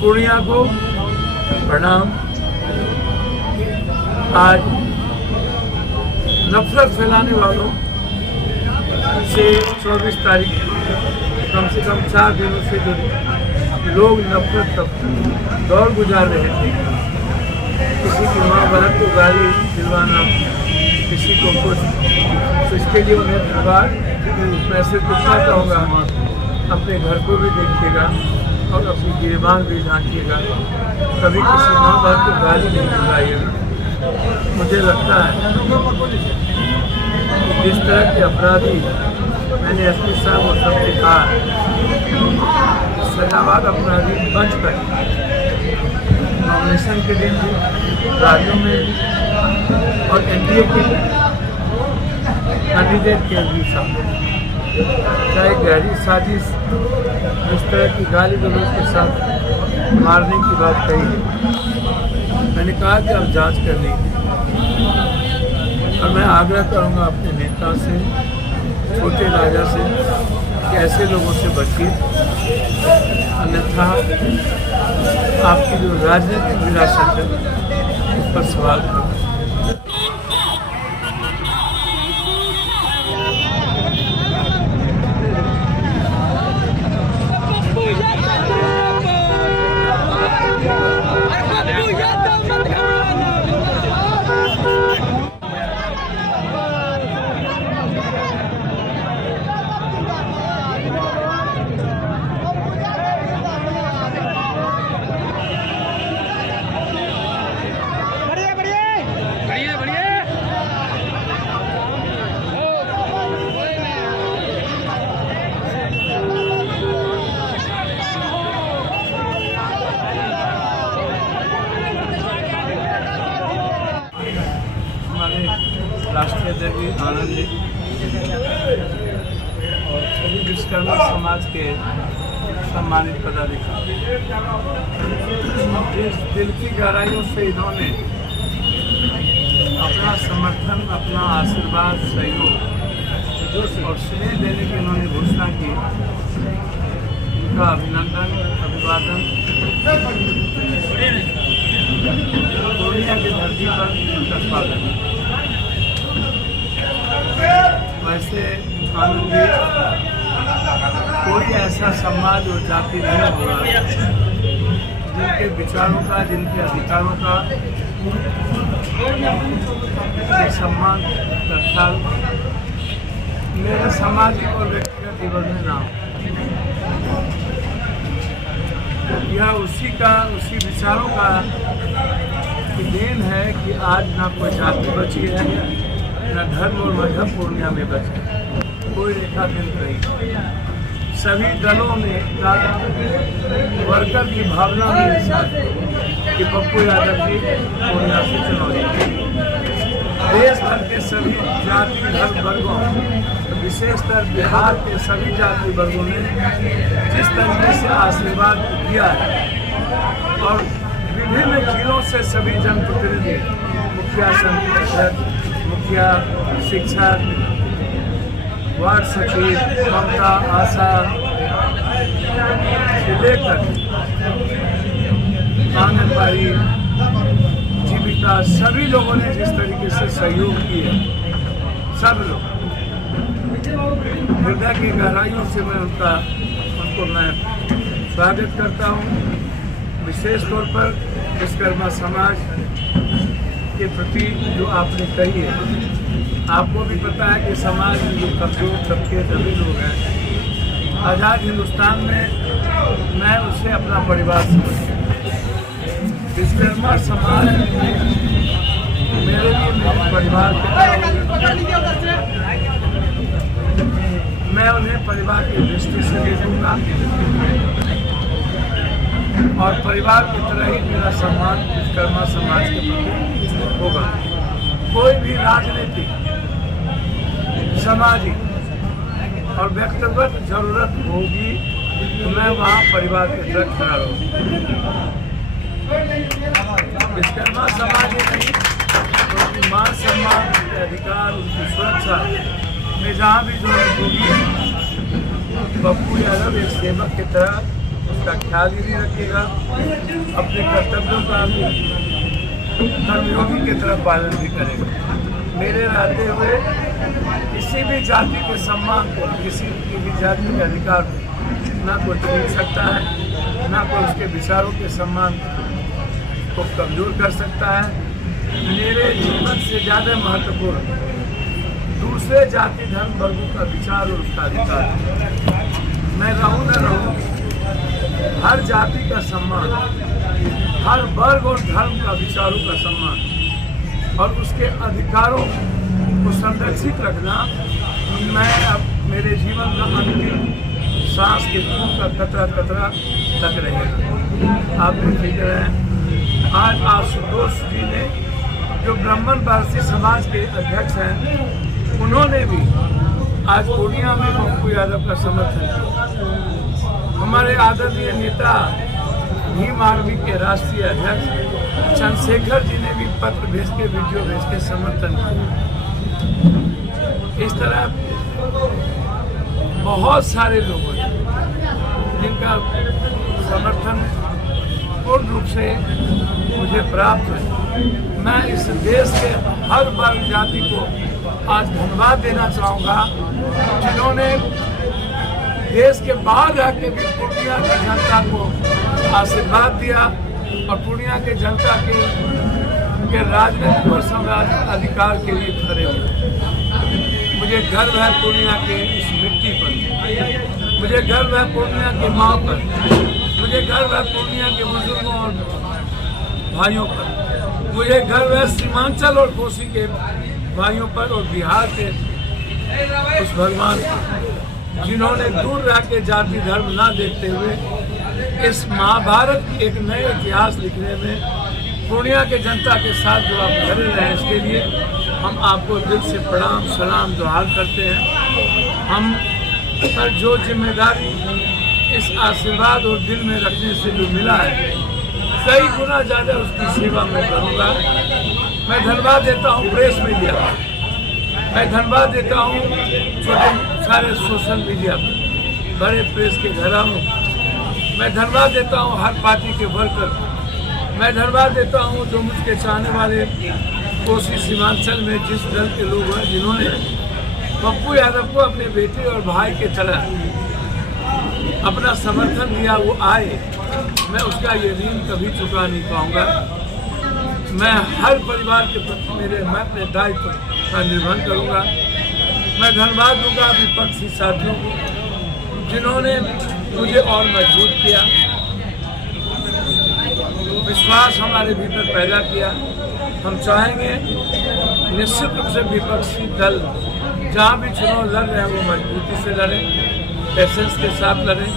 पूर्णिया को प्रणाम। आज नफरत फैलाने वालों से 24 तारीख कम से कम 4 दिनों से जो लोग नफरत तक दौर गुजार रहे थे, किसी की माँ बहन को गाली दिलवाना, किसी को कुछ, तो इसके लिए उन्हें परिवार पैसे कितना होगा, अपने घर को भी देखिएगा और अपनी गिरबान भी झांकिएगा। कभी किसी माँ बाप को गाली नहीं दिलवाइएगा। मुझे लगता है कि जिस तरह के अपराधी, मैंने एसपी साहब और सबसे कहा, सजावाद अपराधी बच कर नॉमिनेशन के दिन भी, राज्यों में भी और एनडीए के कैंडिडेट के भी साथ चाहे गहरी साजिश इस तरह की गाली गलौज के साथ मारने की बात कही है। मैंने कहा कि अब जांच करनी है और मैं आग्रह करूंगा अपने नेता से, छोटे राजा से, कि ऐसे लोगों से बचिए, अन्यथा आपकी जो राजनीतिक विरासत है उस पर सवाल करो। राष्ट्रीय अध्यक्ष आनंद जी और सभी विश्वकर्मा समाज के सम्मानित पदाधिकारी, इस दिल की गहराइयों से इन्होंने अपना समर्थन, अपना आशीर्वाद, सहयोग और स्नेह देने की इन्होंने घोषणा की, उनका अभिनंदन, अभिवादन। पूर्णिया की धरती पर उनका स्वागत। वैसे आनंद जी, कोई ऐसा समाज और जाति नहीं होगा जिनके विचारों का, जिनके अधिकारों का सम्मान रखा मेरे सामाजिक और व्यक्तिगत जीवन में ना हो। यह उसी विचारों का देन है कि आज ना कोई जाति बची है, न धर्म और मजहब पूर्णिया में बचे, कोई रेखा खंड नहीं। सभी दलों ने वर्कर की भावना में साथ कि पप्पू यादव जी पूर्णिया से चुनाव जीते। देश भर के सभी जाति धर्म वर्गों, विशेषकर बिहार के सभी जाति वर्गों ने जिस तरीके से आशीर्वाद दिया है और विभिन्न जिलों से सभी जनप्रतिनिधि, मुखिया, समिति अध्यक्ष, मुखिया, शिक्षक, वार्ड सचिव, ममता, आशा से लेकर आंगनबाड़ी, जीविका, सभी लोगों ने जिस तरीके से सहयोग किया, सब लोग हृदय की गहराइयों से मैं उनको मैं स्वागत करता हूँ। विशेष तौर पर विश्वकर्मा समाज के प्रति जो आपने कही है, आपको भी पता है कि समाज में जो कमजोर तबके सभी लोग हैं, आज़ाद हिंदुस्तान में मैं उसे अपना परिवार समझता हूँ। विश्वकर्मा समाज मेरे लिए मेरे परिवार के, मैं उन्हें परिवार की दृष्टि से देखूंगा और परिवार की तरह ही मेरा सम्मान विश्वकर्मा समाज के प्रति होगा। कोई भी राजनीतिक, सामाजिक और व्यक्तिगत जरूरत होगी तो मैं वहाँ परिवार के तरफ खड़ा रहूँगा। विश्वकर्मा समाज ही नहीं, उनकी मान सम्मान, उनके अधिकार, उनकी सुरक्षा में जहाँ भी जरूरत होगी, पप्पू यादव एक सेवक की तरह का ख्याल ही नहीं रखेगा, अपने कर्तव्यों का कर्मयोगी की तरफ पालन भी करेगा। मेरे रहते हुए किसी भी जाति के सम्मान को, किसी भी जाति के अधिकार को ना कोई छीन सकता है, ना कोई उसके विचारों के सम्मान को कमजोर कर सकता है। मेरे जीवन से ज़्यादा महत्वपूर्ण दूसरे जाति धर्म वर्गों का विचार और उसका अधिकार। मैं रहूं न रहूं, हर जाति का सम्मान, हर वर्ग और धर्म का विचारों का सम्मान और उसके अधिकारों को संरक्षित रखना मैं अब मेरे जीवन का अंतिम सांस के खून का कतरा कतरा तक रहेगा। आप बेफिक्र हैं। आज आशुतोष जी ने, जो ब्राह्मण भारतीय समाज के अध्यक्ष हैं, उन्होंने भी आज पूर्णिया में पप्पू यादव का समर्थन किया। हमारे आदरणीय नेता भीम आर्मी के राष्ट्रीय अध्यक्ष चंद्रशेखर जी ने भी पत्र भेज के, वीडियो भेज के समर्थन किया। इस तरह बहुत सारे लोगों ने जिनका समर्थन पूर्ण रूप से मुझे प्राप्त है। मैं इस देश के हर वर्ग जाति को आज धन्यवाद देना चाहूँगा, जिन्होंने देश के बाहर रह के भी पूर्णिया की जनता को आशीर्वाद दिया और पूर्णिया के जनता के राजनीतिक और सामाजिक अधिकार के लिए खड़े हुए। मुझे गर्व है पूर्णिया के इस मिट्टी पर, मुझे गर्व है पूर्णिया की माँ पर, मुझे गर्व है पूर्णिया के बुजुर्गों और भाइयों पर, मुझे गर्व है सीमांचल और कोसी के भाइयों पर और बिहार के उस भगवान पर, जिन्होंने दूर रह के जाति धर्म ना देखते हुए इस महाभारत के एक नए इतिहास लिखने में पूर्णिया के जनता के साथ जो आप खड़े रहे, इसके लिए हम आपको दिल से प्रणाम सलाम जोहार करते हैं। हम पर जो जिम्मेदारी इस आशीर्वाद और दिल में रखने से जो मिला है, कई गुना ज़्यादा उसकी सेवा मैं करूँगा। मैं धन्यवाद देता हूँ प्रेस मीडिया को, मैं धन्यवाद देता हूँ छोटे सारे सोशल मीडिया पर, बड़े प्रेस के घरानों, मैं धन्यवाद देता हूँ हर पार्टी के वर्कर को, मैं धन्यवाद देता हूँ जो मुझके चाहने वाले कोसी सीमांचल में जिस दल के लोग हैं, जिन्होंने पप्पू यादव को अपने बेटे और भाई के तरह अपना समर्थन दिया, वो आए। मैं उसका ये ऋण कभी चुका नहीं पाऊंगा। मैं हर परिवार के प्रति मैं अपने दायित्व का निर्वहन करूंगा। मैं धन्यवाद दूंगा विपक्षी साथियों को, जिन्होंने मुझे और मजबूत किया, विश्वास हमारे भीतर पैदा किया। हम चाहेंगे निश्चित रूप से विपक्षी दल जहाँ भी चुनाव लड़ रहे हैं वो मजबूती से लड़ें, पेशेंस के साथ लड़ें।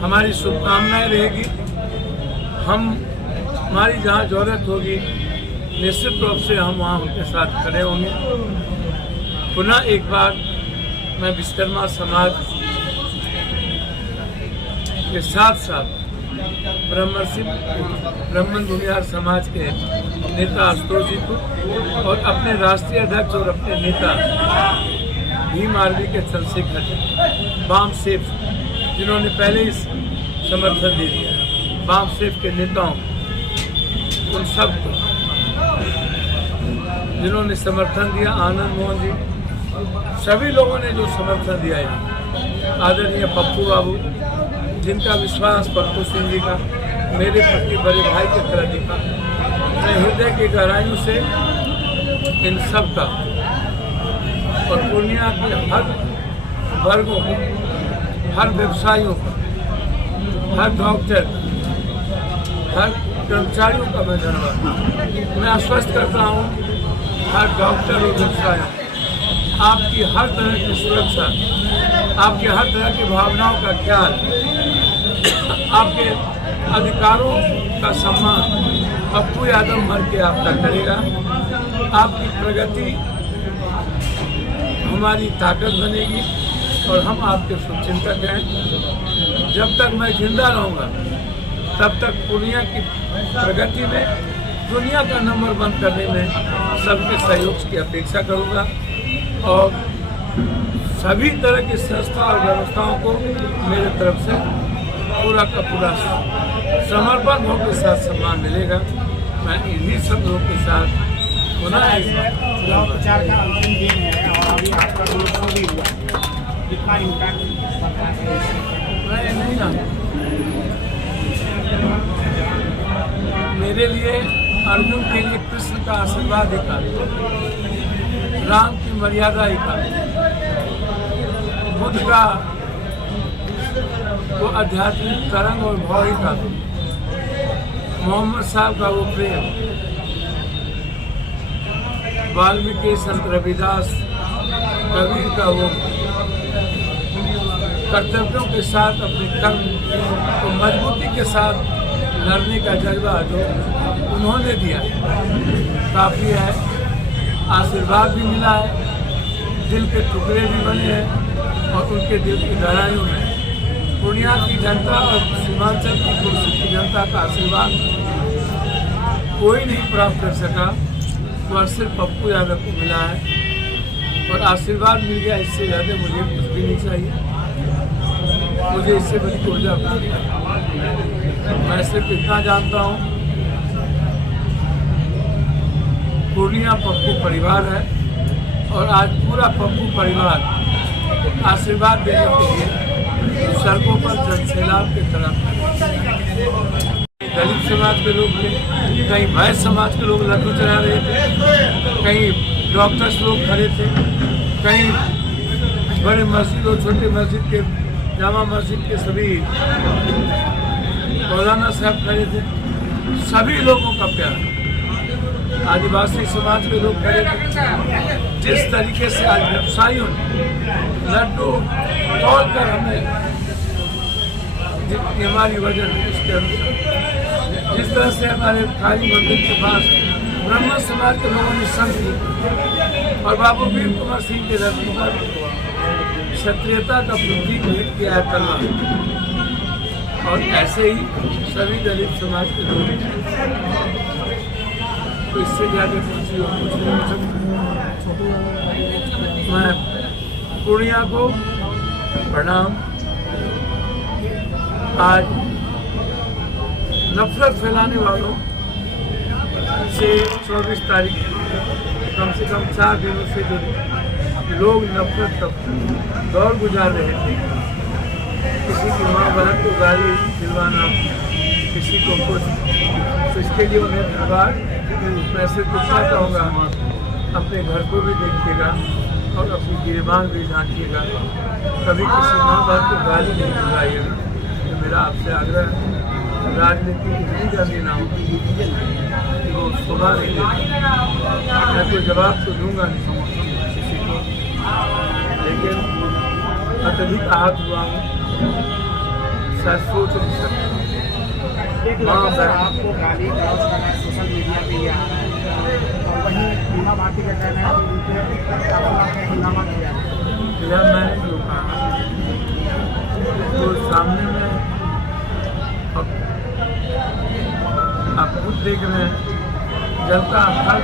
हमारी शुभकामनाएं रहेगी। हमारी जहाँ जरूरत होगी निश्चित रूप से हम वहाँ उनके साथ खड़े होंगे। पुनः एक बार मैं विश्वकर्मा समाज के साथ साथ ब्राह्मण भूमिहार समाज के नेता आशुतोष जी को और अपने राष्ट्रीय अध्यक्ष और अपने नेता भीम आर्मी के चंद्रशेखर जी, बाम सेफ, जिन्होंने पहले ही समर्थन दे दिया, बाम सेफ के नेताओं, उन सब को जिन्होंने समर्थन दिया, आनंद मोहन जी, सभी लोगों ने जो समर्थन दिया है, आदरणीय पप्पू बाबू, जिनका विश्वास पप्पू सिंह जी का मेरे प्रति बड़े भाई की तरह दिखा। मैं हृदय की गहराइयों से इन सब का और पूर्णिया के हर वर्गों को, हर व्यवसायियों को, हर डॉक्टर, हर कर्मचारियों का मैं धन्यवाद। मैं आश्वस्त करता हूँ हर डॉक्टर और व्यवसायियों, आपकी हर तरह की सुरक्षा, आपकी हर तरह की भावनाओं का ख्याल, आपके अधिकारों का सम्मान पप्पू यादव मर के आपका करेगा। आपकी प्रगति हमारी ताकत बनेगी और हम आपके शुभचिंतक हैं। जब तक मैं जिंदा रहूँगा तब तक पूर्णिया की प्रगति में, दुनिया का नंबर 1 करने में सबके सहयोग की अपेक्षा करूँगा और सभी तरह की संस्था और व्यवस्थाओं को मेरे तरफ से पूरा का पूरा समर्पण भाव के साथ सम्मान मिलेगा। मैं इन्हीं सब लोगों के साथ पुनः चुनाव प्रचार का अंतिम दिन है और अभी आपका रोड शो भी हुआ है, कितना इम्पैक्ट पड़ता है? नहीं ना, मेरे लिए अर्जुन के लिए कृष्ण का आशीर्वाद ही था, राम की मर्यादा ही था, बुद्ध का वो आध्यात्मिक तरंग और भाव ही था, मोहम्मद साहब का वो प्रेम, वाल्मीकि, संत रविदास, कबीर का वो कर्तव्यों के साथ अपने कर्म को मजबूती के साथ लड़ने का जज्बा जो उन्होंने दिया काफ़ी है। आशीर्वाद भी मिला है, दिल के टुकड़े भी बने हैं और उनके दिल की गहराइयों में पूर्णिया की जनता और सीमांचल की कुर्सी की जनता का आशीर्वाद कोई नहीं प्राप्त कर सका, वह सिर्फ पप्पू यादव को मिला है और आशीर्वाद मिल गया। इससे ज़्यादा मुझे कुछ भी नहीं चाहिए, मुझे इससे बड़ी ऊर्जा मिली। मैं सिर्फ इतना जानता हूँ, पूर्णिया पप्पू परिवार है और आज पूरा पप्पू परिवार आशीर्वाद देने के लिए सड़कों पर जनसैलाब की तरह दलित समाज के लोग थे, कहीं वैश्य समाज के लोग लड्डू चढ़ा रहे थे, कहीं डॉक्टर्स लोग खड़े थे, कहीं बड़े मस्जिद और छोटे मस्जिद के जामा मस्जिद के सभी मौलाना साहब खड़े थे। सभी लोगों का प्यार, आदिवासी समाज के लोग खड़े थे। जिस तरीके से आज व्यवसायियों ने लड्डू तोड़ कर हमें जितनी हमारी वजन है उसके अनुसार, जिस तरह से हमारे काली मंदिर के पास ब्राह्मण समाज के लोगों ने संग ली और बाबू वीर कुमार सिंह के धरती पर क्षत्रियता का प्रतीक भेंट किया है तलवार, और ऐसे ही सभी दलित समाज के लोग, तो इससे ज़्यादा खुशी और कुछ नहीं हो सकती। मैं पूर्णिया को प्रणाम। आज नफरत फैलाने वालों से 24 तारीख कम से कम 4 दिनों से जो लोग नफरत तक दौर गुजार रहे थे, किसी की माँ बहन को गाली दिलवाना, किसी को कुछ, तो इसके लिए उन्हें धन्यवाद। मैं सिर्फ इतना कहूँगा, अपने घर को भी देखिएगा और अपनी गिरबान भी झांकिएगा, कभी किसी माँ बाप को गाली नहीं दिलवाइएगा। तो मेरा आपसे आग्रह है, राजनीति इतनी जल्दी ना हो कि वो सुबह नहीं देते। मैं कोई जवाब तो दूंगा नहीं किसी को, लेकिन अत्यधिक आहत हुआ हूँ, शायद सोच नहीं सकता। आपको गाली सोशल मीडिया पे ही आ रहा है और वहीं बीमा भारती का कहना है कि उनके हंगामा किया है। यह मैंने जो कहा तो सामने में आप खुद देख रहे हैं, जनता हर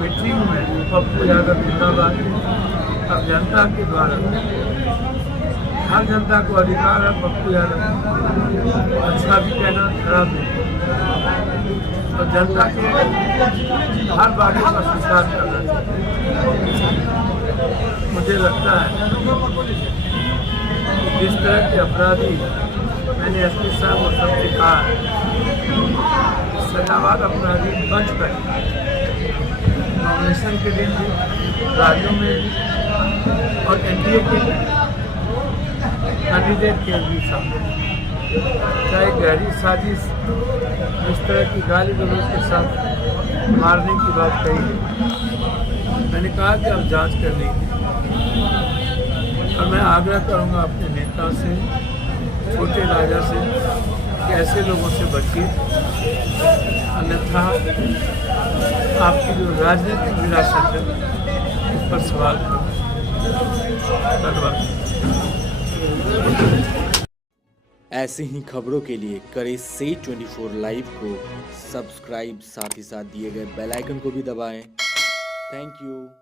मीटिंग में पप्पू यादव जिंदाबाद। अब जनता के द्वारा हर जनता को अधिकार है पप्पू यादव अच्छा भी कहना, खराब नहीं, और जनता के हर बातों का स्वीकार करना चाहिए। मुझे लगता है कि जिस तरह के अपराधी, मैंने एसपी साहब और सबसे कहा, सजावाद अपराधी बच कर नॉमिनेशन के दिन भी, राज्यों में भी और एनडीए के कैंडिडेट के भी साथ चाहे गहरी साजिश, इस तरह की गाली गलौज के साथ मारने की बात कही है। मैंने कहा कि अब जांच करनी है और मैं आग्रह करूंगा अपने नेता से, छोटे राजा से, कि ऐसे लोगों से बचिए, अन्यथा आपकी जो राजनीतिक विरासत है उस पर सवाल करो। धन्यवाद। ऐसे ही खबरों के लिए करें से 24 लाइव को सब्सक्राइब, साथ ही साथ दिए गए बेल आइकन को भी दबाएं। Thank you.